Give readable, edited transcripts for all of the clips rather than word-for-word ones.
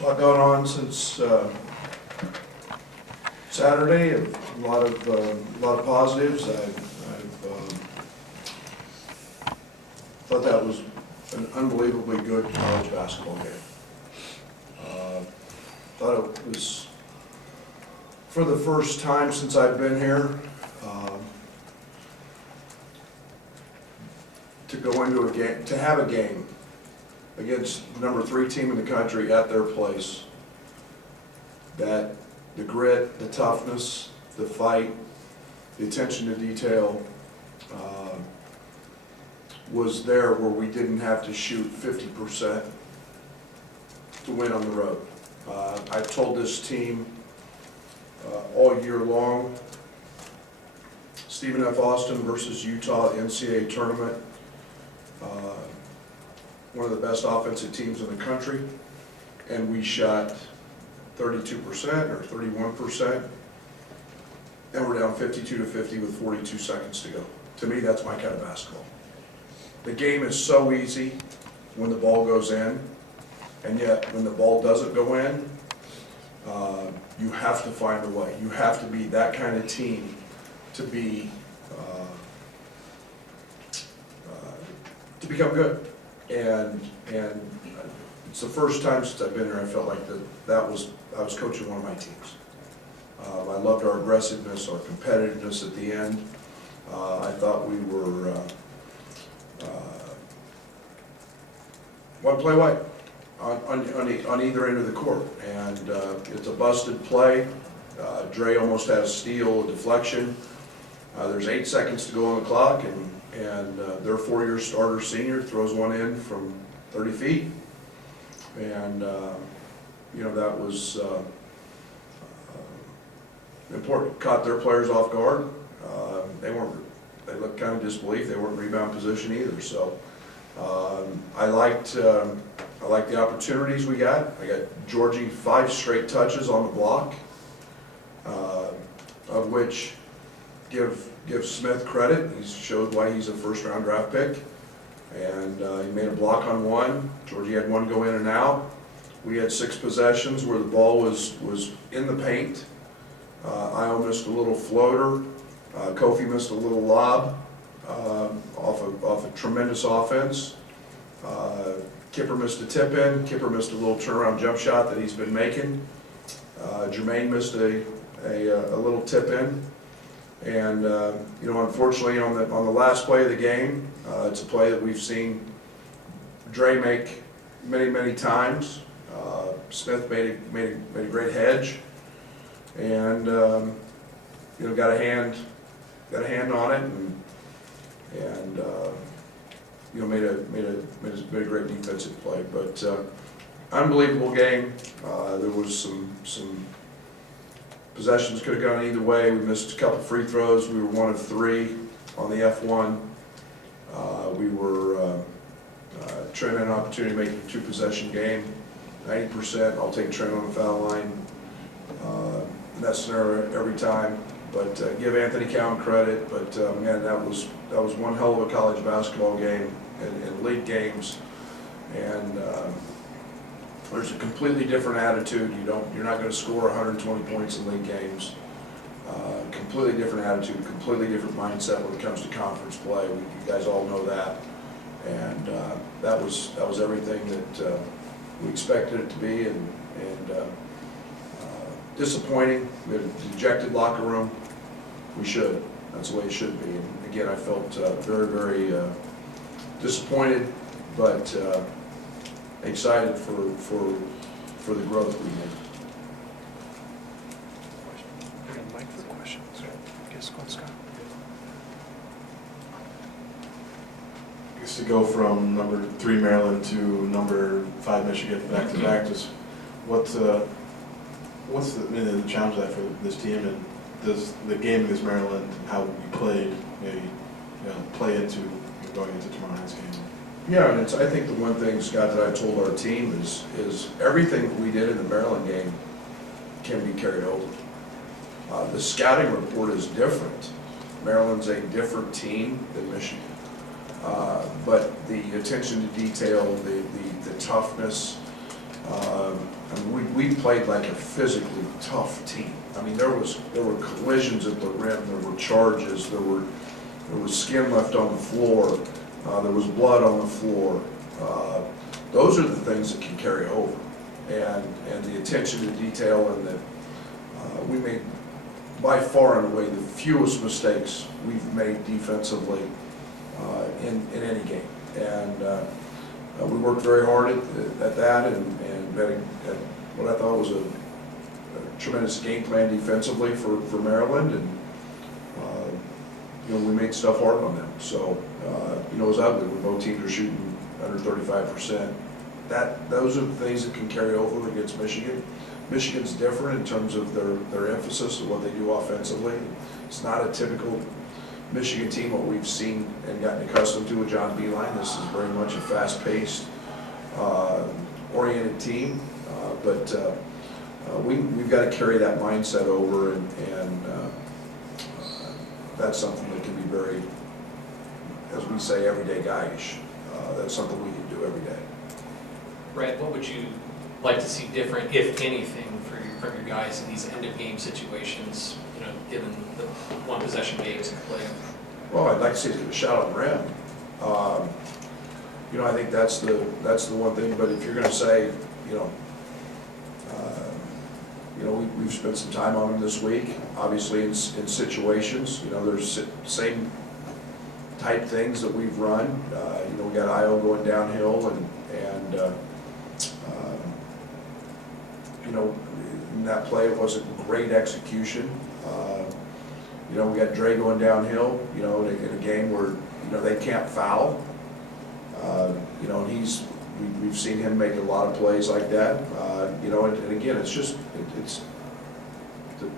A lot going on since Saturday, a lot of positives. I've thought that was an unbelievably good college basketball game. Thought it was, for the first time since I've been here, to go into a game, to have a game against the number 3 team in the country at their place, that the grit, the toughness, the fight, the attention to detail was there, where we didn't have to shoot 50% to win on the road. I've told this team all year long, Stephen F. Austin versus Utah NCAA tournament, one of the best offensive teams in the country, and we shot 32% or 31%, and we're down 52-50 with 42 seconds to go. To me, that's my kind of basketball. The game is so easy when the ball goes in, and yet when the ball doesn't go in, you have to find a way. You have to be that kind of team to be to become good. And it's the first time since I've been here I felt like I was coaching one of my teams. I loved our aggressiveness, our competitiveness at the end. I thought we were one play away on either end of the court, and it's a busted play. Dre almost had a steal, a deflection. There's 8 seconds to go on the clock, and their 4-year starter senior throws one in from 30 feet, and that was important. Caught their players off guard. They looked kind of disbelief. They weren't in rebound position either. So I liked the opportunities we got. I got Georgie 5 straight touches on the block, of which give Smith credit. He showed why he's a first-round draft pick, and he made a block on one. Georgie had one go in and out. We had 6 possessions where the ball was in the paint. Io missed a little floater. Kofi missed a little lob off a tremendous offense. Kipper missed a tip-in. Kipper missed a little turnaround jump shot that he's been making. Jermaine missed a little tip-in. And unfortunately, on the last play of the game, it's a play that we've seen Dre make many times. Smith made a great hedge, and got a hand on it, and made a great defensive play. But unbelievable game. There was some possessions could have gone either way. We missed a couple free throws. We were 1 of 3 on the F1. We were Trent had an opportunity to make a 2-possession game. 90%. I'll take Trent on the foul line in that scenario every time. But give Anthony Cowan credit. But man, that was one hell of a college basketball game in league games, and there's a completely different attitude. You're not going to score 120 points in league games. Completely different attitude, completely different mindset when it comes to conference play. You guys all know that, and that was everything that we expected it to be, and disappointing. We had a dejected locker room. We should. That's the way it should be. And again, I felt very disappointed, but excited for the growth we made. Mike for questions. Yes, go on, Scott. I guess to go from number 3 Maryland to number 5 Michigan back to back, just what's the challenge of that for this team, and does the game against Maryland, how we played, maybe play into going into tomorrow night's game? Yeah, and I think the one thing, Scott, that I told our team is everything we did in the Maryland game can be carried over. The scouting report is different. Maryland's a different team than Michigan. But the attention to detail, the toughness, I mean, we played like a physically tough team. I mean, there were collisions at the rim, there were charges, there was skin left on the floor, there was blood on the floor. Those are the things that can carry over, and the attention to detail, and that we made by far and away the fewest mistakes we've made defensively in any game, and we worked very hard at that, and at what I thought was a tremendous game plan defensively for Maryland, and we made stuff hard on them. So it was ugly when both teams are shooting under 35%. Those are the things that can carry over against Michigan. Michigan's different in terms of their emphasis of what they do offensively. It's not a typical Michigan team, what we've seen and gotten accustomed to with John Beilein. This is very much a fast-paced, oriented team, but we've got to carry that mindset over, and that's something that can be very, as we say, everyday guyish. That's something we can do every day. Brad, what would you like to see different, if anything, from your guys in these end-of-game situations, given the one-possession games in play? Well, I'd like to see us get a shot on the rim. I think that's the one thing. But if you're going to say, we've spent some time on them this week. Obviously, in situations, there's same type things that we've run. We got Io going downhill, and in that play it wasn't great execution. We got Dre going downhill, in a game where, they can't foul. And we've seen him make a lot of plays like that. And again, it's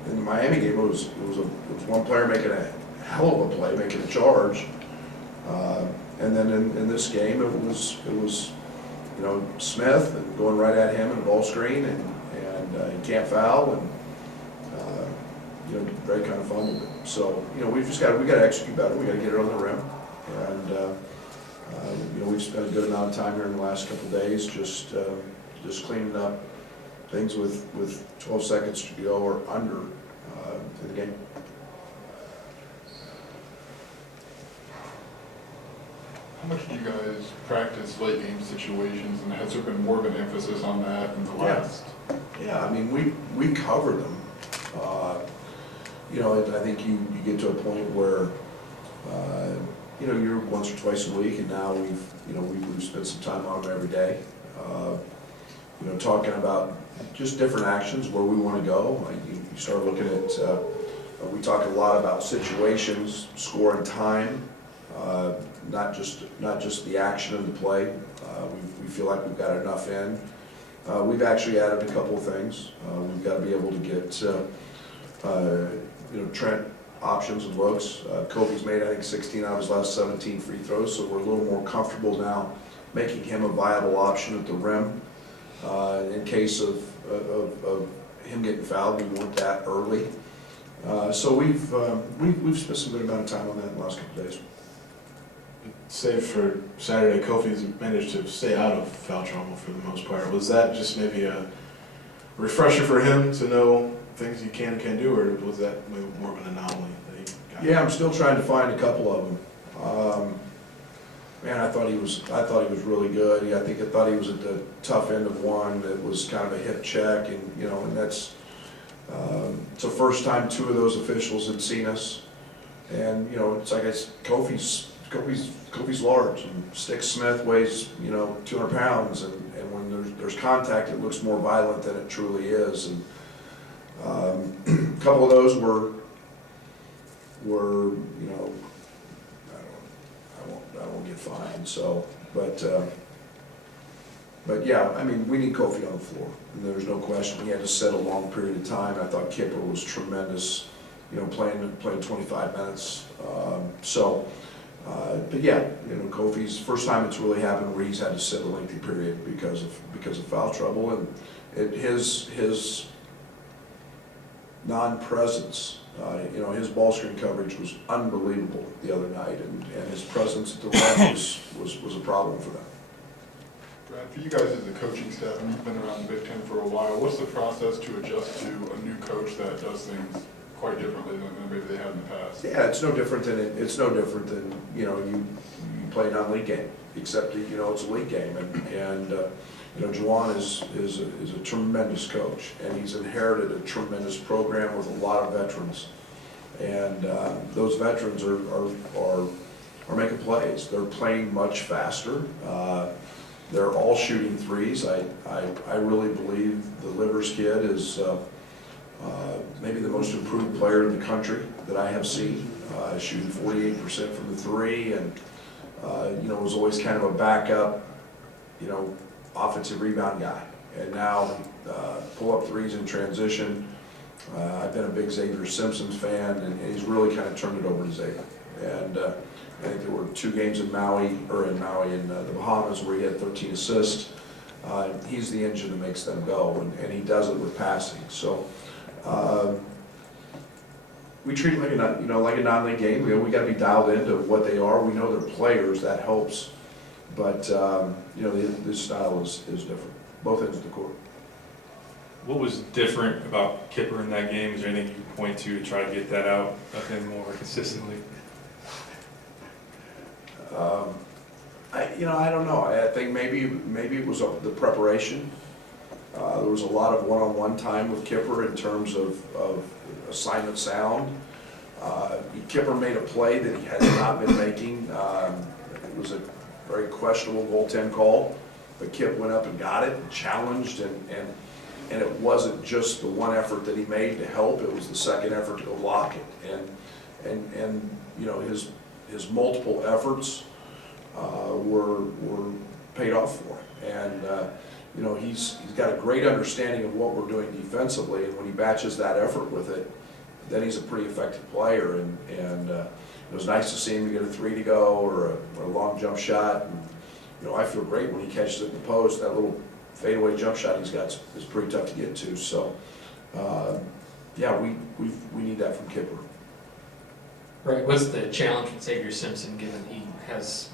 in the Miami game, it was one player making a hell of a play, making a charge. And then in this game, it was Smith and going right at him and a ball screen, and he can't foul, and Dre kind of fumbled it. So we got to execute better. We got to get it on the rim, and we've spent a good amount of time here in the last couple of days just cleaning up things with 12 seconds to go or under in the game. How much do you guys practice late game situations, and has there been more of an emphasis on that in the last? Yeah, I mean, we cover them. I think you get to a point where you're once or twice a week, and now we've spent some time on them every day. Talking about just different actions where we want to go. You start looking at. We talk a lot about situations, score and time. Not just the action of the play. We feel like we've got enough in. We've actually added a couple of things. We've got to be able to get Trent options and looks. Kofi's made, I think, 16 out of his last 17 free throws, so we're a little more comfortable now making him a viable option at the rim. In case of him getting fouled, we want that early. So we've spent some good amount of time on that in the last couple of days. Save for Saturday, Kofi's managed to stay out of foul trouble for the most part. Was that just maybe a refresher for him to know things he can and can't do, or was that more of an anomaly that he got? Yeah, I'm still trying to find a couple of them. I thought he was really good. I thought he was at the tough end of one. It was kind of a hip check, and that's it's the first time two of those officials had seen us, and it's like Kofi's large, and Stick Smith weighs 200 pounds, and when there's contact, it looks more violent than it truly is. And a couple of those were I won't get fined. So, but yeah, I mean, we need Kofi on the floor, and there's no question. He had to sit a long period of time. I thought Kipper was tremendous, playing 25 minutes. But yeah, Kofi's first time it's really happened where he's had to sit a lengthy period because of foul trouble, and his non-presence. His ball screen coverage was unbelievable the other night, and his presence at the rim was a problem for them. Brad, for you guys as a coaching staff, and you've been around the Big Ten for a while, what's the process to adjust to a new coach that does things quite differently than maybe they have in the past? Yeah, it's no different than, you play a non-league game, except, it's a league game. And Juwan is a tremendous coach, and he's inherited a tremendous program with a lot of veterans. And those veterans are making plays. They're playing much faster. They're all shooting threes. I really believe the Livers kid is maybe the most improved player in the country that I have seen, shooting 48% from the three, and was always kind of a backup, offensive rebound guy. And now pull up threes in transition. I've been a big Xavier Simpsons fan, and he's really kind of turned it over to Xavier. And I think there were 2 games in the Bahamas where he had 13 assists. He's the engine that makes them go, and he does it with passing. So we treat it like a non-league game. We got to be dialed into what they are. We know they're players, that helps. But this style is different, both ends of the court. What was different about Kipper in that game? Is there anything you can point to try to get that out of him more consistently? I don't know. I think maybe it was the preparation. There was a lot of one-on-one time with Kipper in terms of assignment sound. Kipper made a play that he had not been making. It was a very questionable goaltend call, but Kip went up and got it and challenged, and it wasn't just the one effort that he made to help. It was the second effort to go block it, and his multiple efforts were paid off for him. And he's got a great understanding of what we're doing defensively, and when he batches that effort with it, then he's a pretty effective player. And it was nice to see him get a 3 to go or a long jump shot. And, I feel great when he catches it in the post. That little fadeaway jump shot he's got is pretty tough to get to. So, we need that from Kipper. Right, what's the challenge with Xavier Simpson, given he has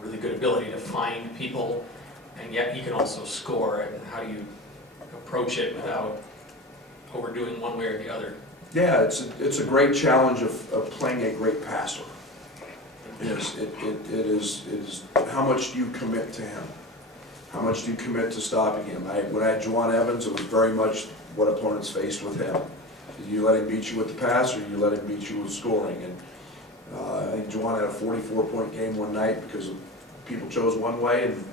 really good ability to find people, and yet he can also score? And how do you approach it without overdoing one way or the other? Yeah, it's a great challenge of playing a great passer. It is how much do you commit to him? How much do you commit to stopping him? When I had Juwan Evans, it was very much what opponents faced with him. Did you let him beat you with the pass, or you let him beat you with scoring? And I think Juwan had a 44-point game one night because people chose one way, and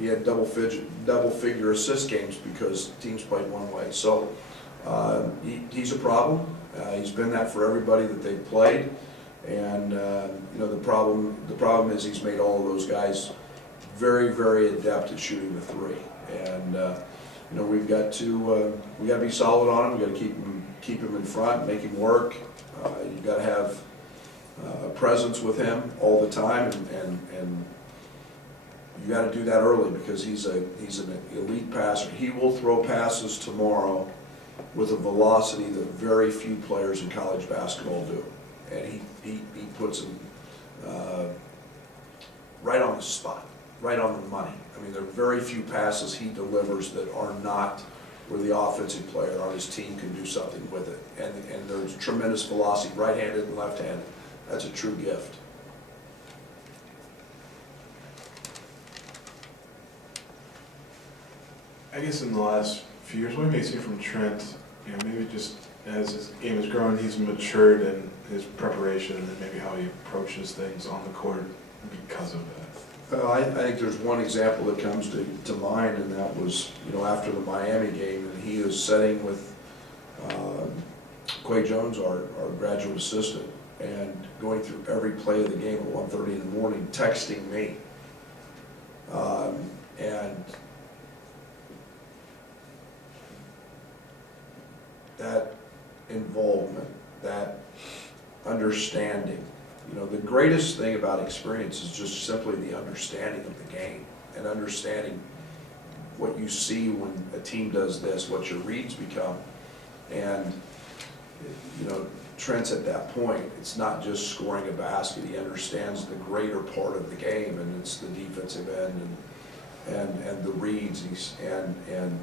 he had double-figure assist games because teams played one way. So he's a problem. He's been that for everybody that they've played, and the problem is he's made all of those guys very, very adept at shooting the three. And we've got to be solid on him. We've got to keep him in front, make him work. You've got to have a presence with him all the time, and you got to do that early because he's an elite passer. He will throw passes tomorrow with a velocity that very few players in college basketball do, and he puts them right on the spot, right on the money. I mean, there are very few passes he delivers that are not where the offensive player on his team can do something with it, and there's tremendous velocity, right-handed and left-handed. That's a true gift. I guess in the last few years, what have you seen from Trent? Maybe just as his game has grown, he's matured in his preparation and maybe how he approaches things on the court because of that. I think there's one example that comes to mind, and that was after the Miami game, and he was sitting with Quay Jones, our graduate assistant, and going through every play of the game at 1:30 in the morning, texting me. And that involvement, that understanding. The greatest thing about experience is just simply the understanding of the game and understanding what you see when a team does this, what your reads become. And, Trent's at that point. It's not just scoring a basket. He understands the greater part of the game, and it's the defensive end. and the reads, and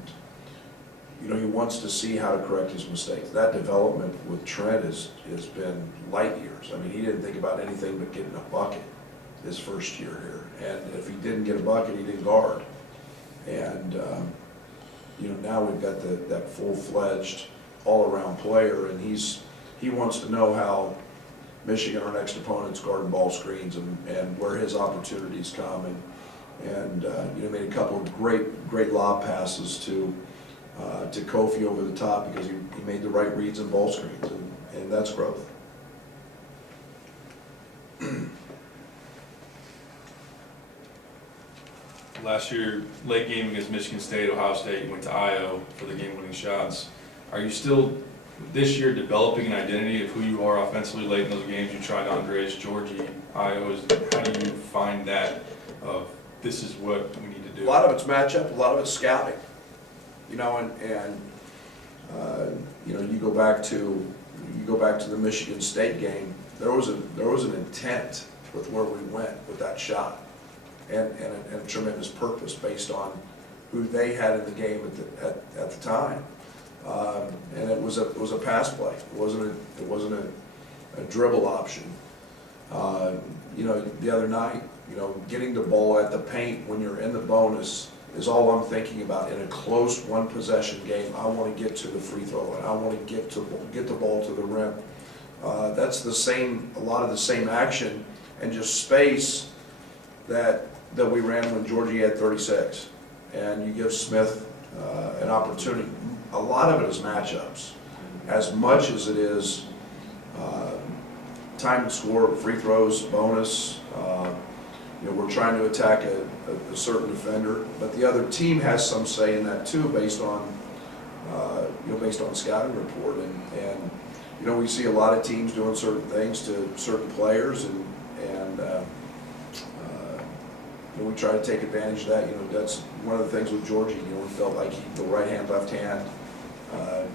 you know, he wants to see how to correct his mistakes. That development with Trent has been light years. I mean, he didn't think about anything but getting a bucket his first year here. And if he didn't get a bucket, he didn't guard. And, you know, now we've got that full-fledged, all-around player, and he wants to know how Michigan, our next opponent's guarding ball screens and where his opportunities come. And you know, made a couple of great lob passes to Kofi over the top because he made the right reads and ball screens, and that's growth. Last year, late game against Michigan State, Ohio State, you went to IO for the game-winning shots. Are you still, this year, developing an identity of who you are offensively late in those games? You tried Andres, Georgie, IO. How do you find that of this is what we need to do? A lot of it's matchup, a lot of it's scouting. You know, and you know, you go back to the Michigan State game. There was an intent with where we went with that shot, and a tremendous purpose based on who they had in the game at the time. And it was a pass play. It wasn't a dribble option. You know, the other night, you know, getting the ball at the paint when you're in the bonus is all I'm thinking about. In a close one-possession game, I want to get to the free throw line. I want to get the ball to the rim. That's a lot of the same action and just space that we ran when Georgie had 36. And you give Smith an opportunity. A lot of it is matchups, as much as it is time to score, free throws, bonus. You know, we're trying to attack a certain defender, but the other team has some say in that too, based on scouting report. And you know, we see a lot of teams doing certain things to certain players, and you know, we try to take advantage of that. You know, that's one of the things with Georgie. You know, we felt like he go right hand, left hand.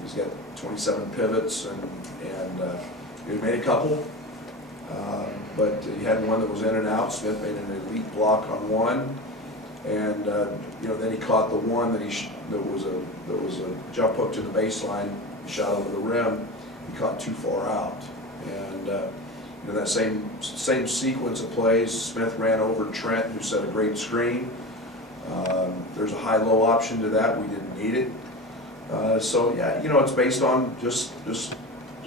He's got 27 pivots, and he made a couple. But he had one that was in and out. Smith made an elite block on one, and you know, then he caught the one that was a jump hook to the baseline, shot over the rim. He caught too far out, and you know, that same sequence of plays, Smith ran over Trent, who set a great screen. There's a high-low option to that. We didn't need it. So yeah, you know, it's based on just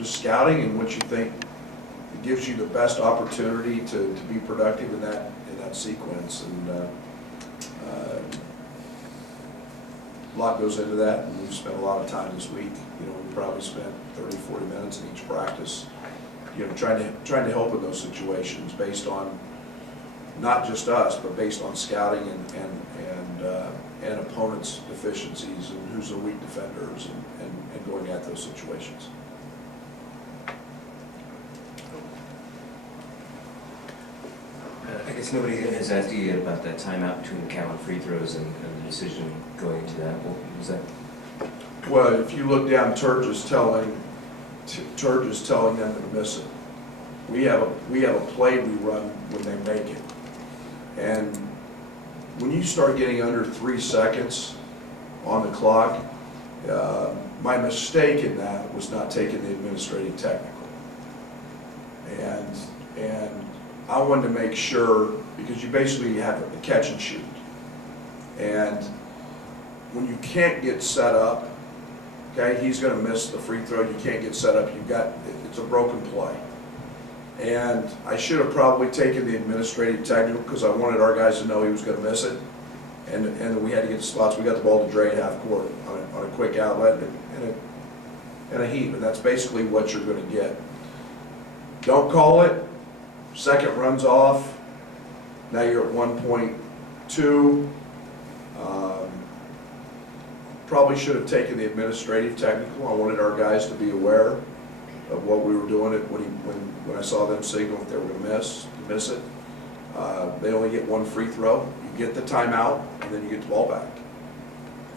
scouting and what you think gives you the best opportunity to be productive in that sequence, and a lot goes into that, and we've spent a lot of time this week. You know, we probably spent 30-40 minutes in each practice, you know, trying to help in those situations based on not just us, but based on scouting and opponents' deficiencies and who's the weak defenders, and going at those situations. I guess nobody has asked you yet about that timeout between Cal and free throws and the decision going into that. What was that? Well, if you look down, Turge is telling them to miss it. We have a play we run when they make it, and when you start getting under 3 seconds on the clock, my mistake in that was not taking the administrative technical, and I wanted to make sure, because you basically have a catch and shoot, and when you can't get set up, okay, he's going to miss the free throw. You can't get set up. It's a broken play, and I should have probably taken the administrative technical because I wanted our guys to know he was going to miss it, and we had to get the spots. We got the ball to Dre at half court on a quick outlet and a heave, and that's basically what you're going to get. Don't call it. Second runs off. Now you're at 1.2. Probably should have taken the administrative technical. I wanted our guys to be aware of what we were doing when I saw them signal if they were going to miss it. They only get one free throw. You get the timeout, and then you get the ball back.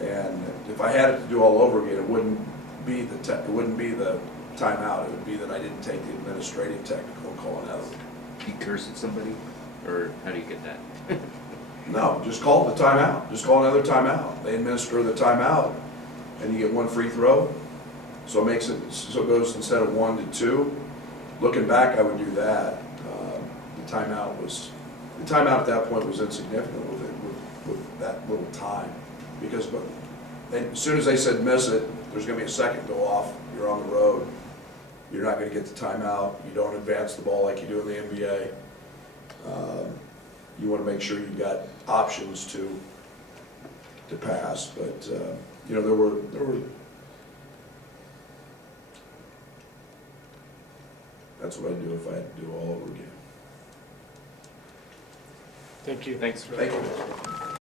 And if I had it to do all over again, it wouldn't be the timeout. It would be that I didn't take the administrative technical and call another. You curse at somebody, or how do you get that? No, just call the timeout, just call another timeout. They administer the timeout, and you get one free throw. So it makes it, so it goes instead of 1 to 2. Looking back, I would do that. The timeout at that point was insignificant with that little time. Because as soon as they said miss it, there's gonna be a second go off, you're on the road. You're not gonna get the timeout, you don't advance the ball like you do in the NBA. You wanna make sure you've got options to pass, but, you know, there were, that's what I'd do if I had to do all over again. Thank you. Thanks for Thank you.